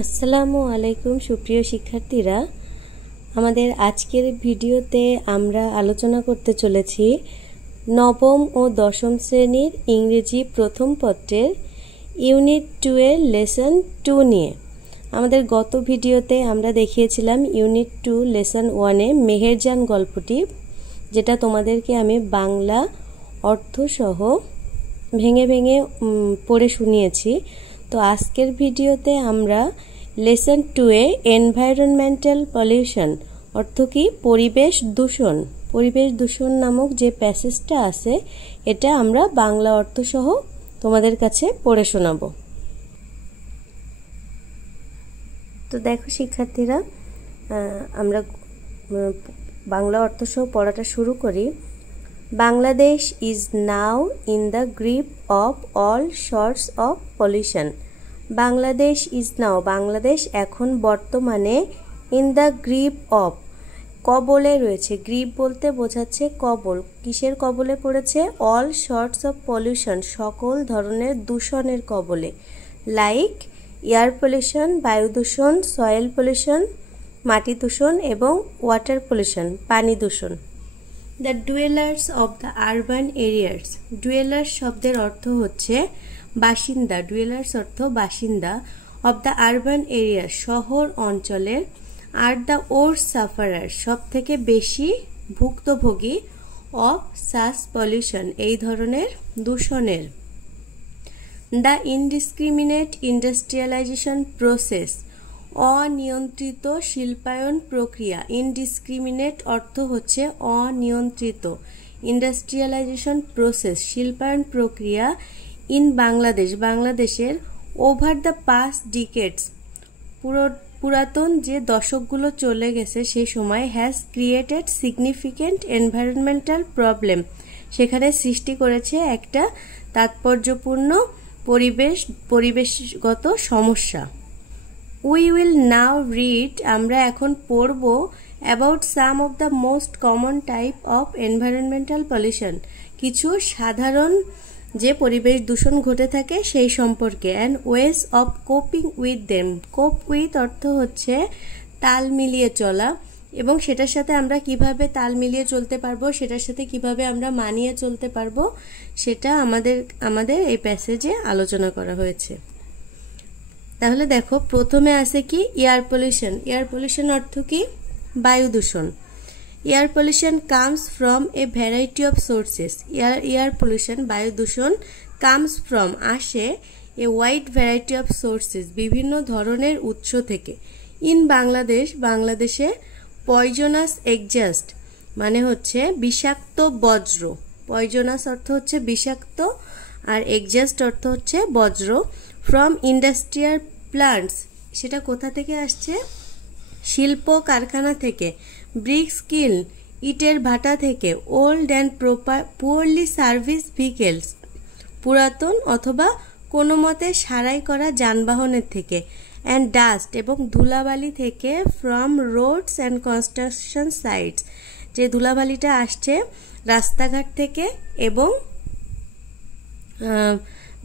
আসসালামু আলাইকুম সুপ্রিয় শিক্ষার্থীরা, আমাদের আজকের ভিডিওতে আমরা আলোচনা করতে চলেছি নবম ও দশম শ্রেণীর ইংরেজি প্রথম পত্রের ইউনিট 2 এর লেসন 2 নিয়ে। আমাদের গত ভিডিওতে আমরা দেখিয়েছিলাম ইউনিট 2 লেসন 1 এ মেহেরজান গল্পটি, যেটা তোমাদেরকে আমি বাংলা অর্থসহ ভেঙে ভেঙে পড়ে শুনিয়েছি। তো আজকের ভিডিওতে আমরা লেসন 2 এ এনভায়রনমেন্টাল পলিউশন অর্থ কি পরিবেশ দূষণ নামক যে প্যাসেজটা আছে এটা আমরা বাংলা অর্থসহ তোমাদের কাছে পড়ে শোনাবো। তো দেখো শিক্ষার্থীরা, আমরা বাংলা অর্থসহ পড়াটা শুরু করি। Bangladesh is now in the grip of all sorts of pollution. Bangladesh is now, Bangladesh এখন বর্তমানে in the grip of, কবলে রয়েছে। গ্রিপ বলতে বোঝাচ্ছে কবল। কিসের কবলে পড়েছে? all sorts of pollution, সকল ধরনের দূষণের কবলে। লাইক এয়ার পলিউশন, বায়ু দূষণ, সয়েল পলিউশন, মাটি দূষণ এবং ওয়াটার পলিউশন, পানি দূষণ। The dwellers of the urban areas, dwellers শব্দের অর্থ হচ্ছে বাসিন্দা। ডুয়েলার্স অর্থ বাসিন্দা। অব দ্য আরবান এরিয়া, শহর অঞ্চলের। আর দ্য ওর্স্ট সাফারার, সব থেকে বেশি ভুক্তভোগী। অফ সাস পলিউশন, এই ধরনের দূষণের। দ্য ইনডিসক্রিমিনেট ইন্ডাস্ট্রিয়ালাইজেশন প্রসেস, অনিয়ন্ত্রিত শিল্পায়ন প্রক্রিয়া। ইনডিসক্রিমিনেট অর্থ হচ্ছে অনিয়ন্ত্রিত, ইন্ডাস্ট্রিয়ালাইজেশন প্রসেস শিল্পায়ন প্রক্রিয়া। ইন বাংলাদেশ, বাংলাদেশের। ওভার দ্য পাস্ট ডিকেডস, পুরাতন যে দশকগুলো চলে গেছে সেই সময়। Has created significant environmental problem, সেখানে সৃষ্টি করেছে একটা তাৎপর্যপূর্ণ পরিবেশগত সমস্যা। উই উইল নাও রিড, আমরা এখন পড়ব about some of the most common type of environmental pollution, কিছু সাধারণ যে পরিবেশ দূষণ ঘটে থাকে সেই সম্পর্কে। And ways of coping with them, কোপ উইথ অর্থ হচ্ছে তাল মিলিয়ে চলা, এবং সেটার সাথে আমরা কিভাবে তাল মিলিয়ে চলতে পারবো, সেটার সাথে কিভাবে আমরা মানিয়ে চলতে পারবো, সেটা আমাদের এই প্যাসেজে আলোচনা করা হয়েছে। তাহলে দেখো, প্রথমে আছে কি এয়ার পলিউশন। এয়ার পলিউশন অর্থ কি? বায়ু দূষণ। Air pollution comes from a variety of sources. Air pollution বায়ু দূষণ কামস ফ্রম আসে a wide variety of sources, বিভিন্ন ধরনের উৎস থেকে। ইন বাংলাদেশ, বাংলাদেশে পয়জনাস এক্সজাস্ট মানে হচ্ছে বিষাক্ত বজ্র। পয়জনাস অর্থ হচ্ছে বিষাক্ত, আর এক্সজাস্ট অর্থ হচ্ছে বজ্র। ফ্রম ইন্ডাস্ট্রিয়াল প্লান্টস, সেটা কোথা থেকে আসছে? শিল্প কারখানা থেকে। ব্রিক্স কিল, ইটের ভাটা থেকে। Old and poorly service vehicles, পুরাতন অথবা কোনো মতে সারাই করা যানবাহনের থেকে। অ্যান্ড ডাস্ট, এবং ধুলাবালি থেকে। From roads and construction sites, যে ধুলাবালিটা আসছে রাস্তাঘাট থেকে এবং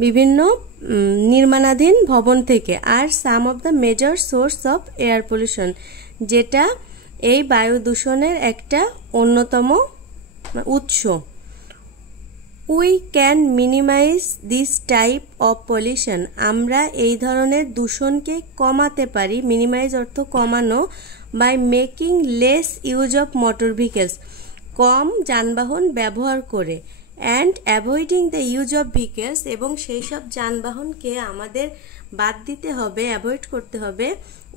বিভিন্ন নির্মাণাধীন ভবন থেকে। আর some of the major source of air pollution, যেটা এই বায়ু দূষণের একটা অন্যতম উৎস। We can minimise this type of pollution, আমরা এই ধরনের দূষণকে কমাতে পারি। মিনিমাইজ অর্থ কমানো। By making less use of motor vehicles, কম যানবাহন ব্যবহার করে। And avoiding the use of vehicles, এবং সেই সব যানবাহনকে আমাদের বাদ দিতে হবে, অ্যাভয়েড করতে হবে।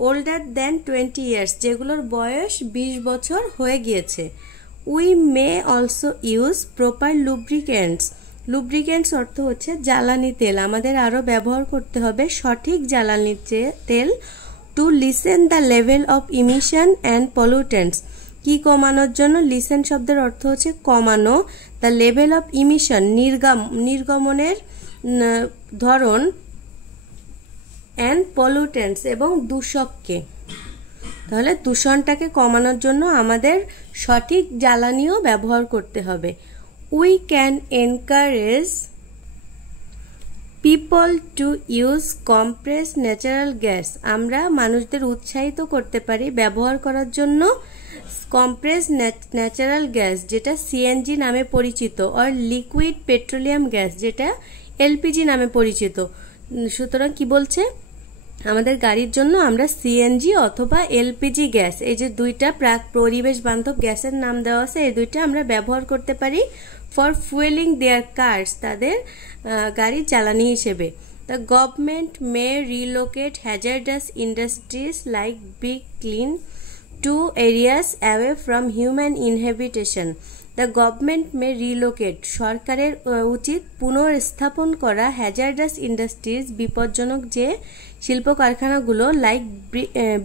ওল্ডার দ্যান 20 ইয়ার্স, যেগুলোর বয়স 20 বছর হয়ে গিয়েছে। We may also use proper lubricants. Lubricants অর্থ হচ্ছে জ্বালানি তেল, আমাদের আরও ব্যবহার করতে হবে সঠিক জ্বালানি তেল। To listen the level of emission and pollutants, কি কমানোর জন্য? লিসেন শব্দের অর্থ হচ্ছে কমানো। দ্য লেভেল অফ ইমিশন, নির্গমনের ধরন। অ্যান্ড পলিউটেন্টস, এবং দূষককে। তাহলে দূষণটাকে কমানোর জন্য আমাদের সঠিক জ্বালানিও ব্যবহার করতে হবে। We can encourage people to use compressed natural gas, আমরা মানুষদের উৎসাহিত করতে পারি ব্যবহার করার জন্য কম্প্রেসড ন্যাচারাল গ্যাস, যেটা সিএনজি নামে পরিচিত, আর লিকুইড পেট্রোলিয়াম গ্যাস, যেটা এলপিজি নামে পরিচিত। সুতরাং কি বলছে, আমাদের গাড়ির জন্য আমরা সিএনজি অথবা এলপিজি গ্যাস, এই যে দুইটা পরিবেশ বান্ধব গ্যাসের নাম দেওয়া আছে, এই দুইটা আমরা ব্যবহার করতে পারি ফর ফুয়েলিং দেয়ার কার্স, তাদের গাড়ির জ্বালানি হিসেবে। The government may relocate hazardous industries like brick kiln to areas away from human inhabitation. The government may relocate, সরকারের উচিত পুনর্স্থাপন করা হ্যাজার্ডাস ইন্ডাস্ট্রিজ, বিপজ্জনক যে শিল্প কারখানাগুলো, লাইক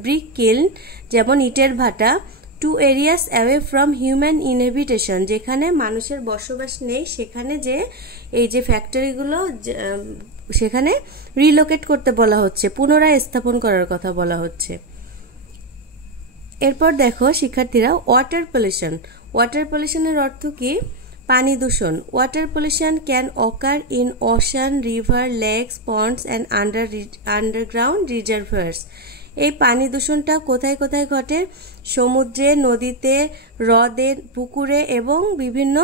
ব্রিক কিল্ন, যেমন ইটের ভাটা, to areas away from human inhabitation, যেখানে মানুষের বসবাস নেই, সেখানে যে এই যে ফ্যাক্টরিগুলো সেখানে রিলোকেট করতে বলা হচ্ছে, পুনরায় স্থাপন করার কথা বলা হচ্ছে। এরপর দেখো শিক্ষার্থীরা, ওয়াটার পলিউশন। ওয়াটার পলিউশনের অর্থ কি? পানি দূষণ। Water pollution can occur in ocean, river, lakes, ponds and underground reservoirs. এই পানি দূষণটা কোথায় কোথায় ঘটে? সমুদ্রে, নদীতে, হ্রদে, পুকুরে এবং বিভিন্ন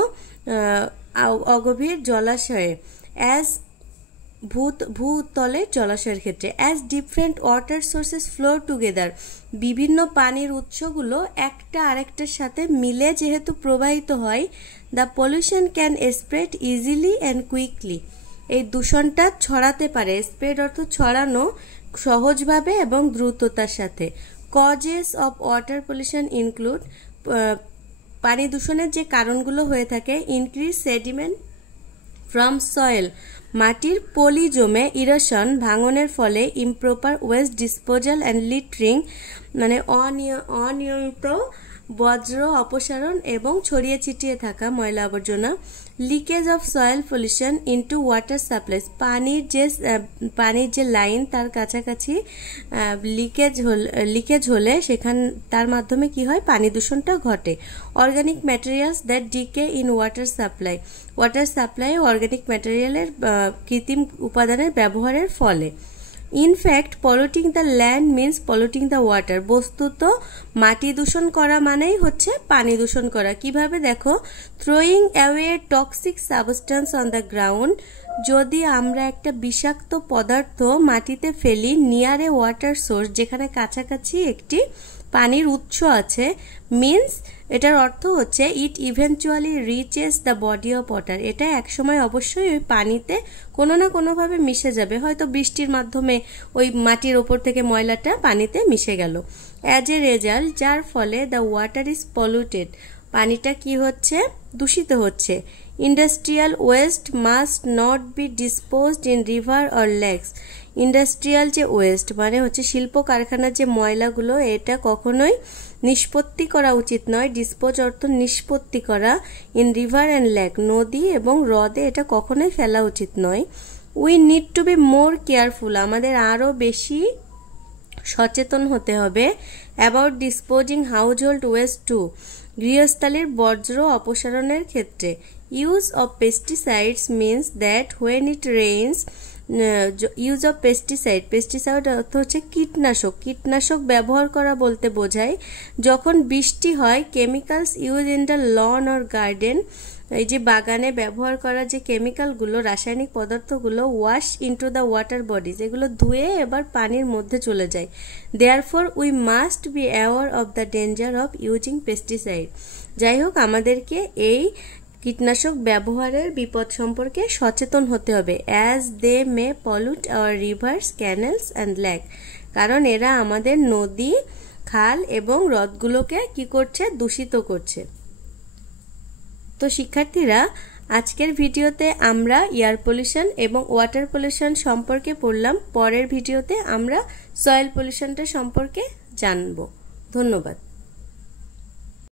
অগভীর জলাশয়ে, অ্যাজ ভূতলে জলাশয়ের ক্ষেত্রে। As different water sources flow together, বিভিন্ন পানির উৎসগুলো একটা আরেকটার সাথে মিলে যেহেতু প্রবাহিত হয়, the pollution can spread easily and quickly, এই দূষণটা ছড়াতে পারে। স্প্রেড অর্থ ছড়ানো, সহজভাবে এবং দ্রুততার সাথে। Causes of water pollution include, পানি দূষণের যে কারণগুলো হয়ে থাকে, ইনক্রিজ সেডিমেন্ট ফ্রম সয়েল, মাটির পলি জমে, ইরোশন, ভাঙনের ফলে, improper waste disposal and littering, মানে অনিয়মিত বজ্র অপসারণ এবং ছড়িয়ে ছিটিয়ে থাকা ময়লা আবর্জনা। Leakage of soil pollution into water supplies, পানির যে লাইন তার কাছাকাছি লিকেজ হলে তার মাধ্যমে কি হয়? পানি দূষণটা ঘটে। Organic materials that decay in water supply, water supply organic ম্যাটেরিয়ালের কৃত্রিম উপাদানের ব্যবহারের ফলে। In fact polluting the land means polluting the water, বস্তুত মাটি দূষণ করা মানেই হচ্ছে পানি দূষণ করা। কিভাবে দেখো, throwing away toxic substance on the ground, যদি আমরা একটা বিষাক্ত পদার্থ মাটিতে ফেলি নিয়ার এ ওয়াটার সোর্স, যেখানে কাছাকাছি একটি পানির উৎস আছে, মিন্স এটার অর্থ হচ্ছে it eventually reaches the body of water, এটা একসময় অবশ্যই ওই পানিতে কোনো না কোনোভাবে মিশে যাবে, হয়তো বৃষ্টির মাধ্যমে ওই মাটির ওপর থেকে ময়লাটা পানিতে মিশে গেল। অ্যাজ এ রেজাল্ট, যার ফলে দ্য ওয়াটার ইজ পলিউটেড, পানিটা কি হচ্ছে? দূষিত হচ্ছে। Industrial waste must not be disposed in river or lakes, industrial যে ওয়েস্ট মানে হচ্ছে শিল্প কারখানার যে ময়লাগুলো, এটা কখনোই নিষ্পত্তি করা উচিত নয়। ডিসপোজ অর্থ নিষ্পত্তি করা। ইন রিভার অ্যান্ড লেক, নদী এবং হ্রদে এটা কখনোই ফেলা উচিত নয়। We need to be more careful, আমাদের আরও বেশি সচেতন হতে হবে। About disposing household waste too, গৃহস্থালির বর্জ্য অপসারণের ক্ষেত্রে। Use of pesticides means that when it rains, use of pesticide অর্থ হচ্ছে কীটনাশক ব্যবহার করা বলতে বোঝায় যখন বৃষ্টি হয়। Chemicals use in the lawn or garden, এই যে বাগানে ব্যবহার করা যে কেমিক্যালগুলো, রাসায়নিক পদার্থগুলো, wash into the water bodies, এগুলো ধুয়ে এবার পানির মধ্যে চলে যায়। Therefore we must be aware of the danger of using pesticide, যাই হোক আমাদেরকে এই কীটনাশক ব্যবহারের বিপদ সম্পর্কে সচেতন হতে হবে। As they may pollute our rivers, canals and lake, কারণ এরা আমাদের নদী, খাল এবং হ্রদগুলোকে কি করছে? দূষিত করছে। তো শিক্ষার্থীরা, আজকের ভিডিওতে আমরা এয়ার পলিউশন এবং ওয়াটার পলিউশন সম্পর্কে পড়লাম। পরের ভিডিওতে আমরা সয়েল পলিউশনটা সম্পর্কে জানব। ধন্যবাদ।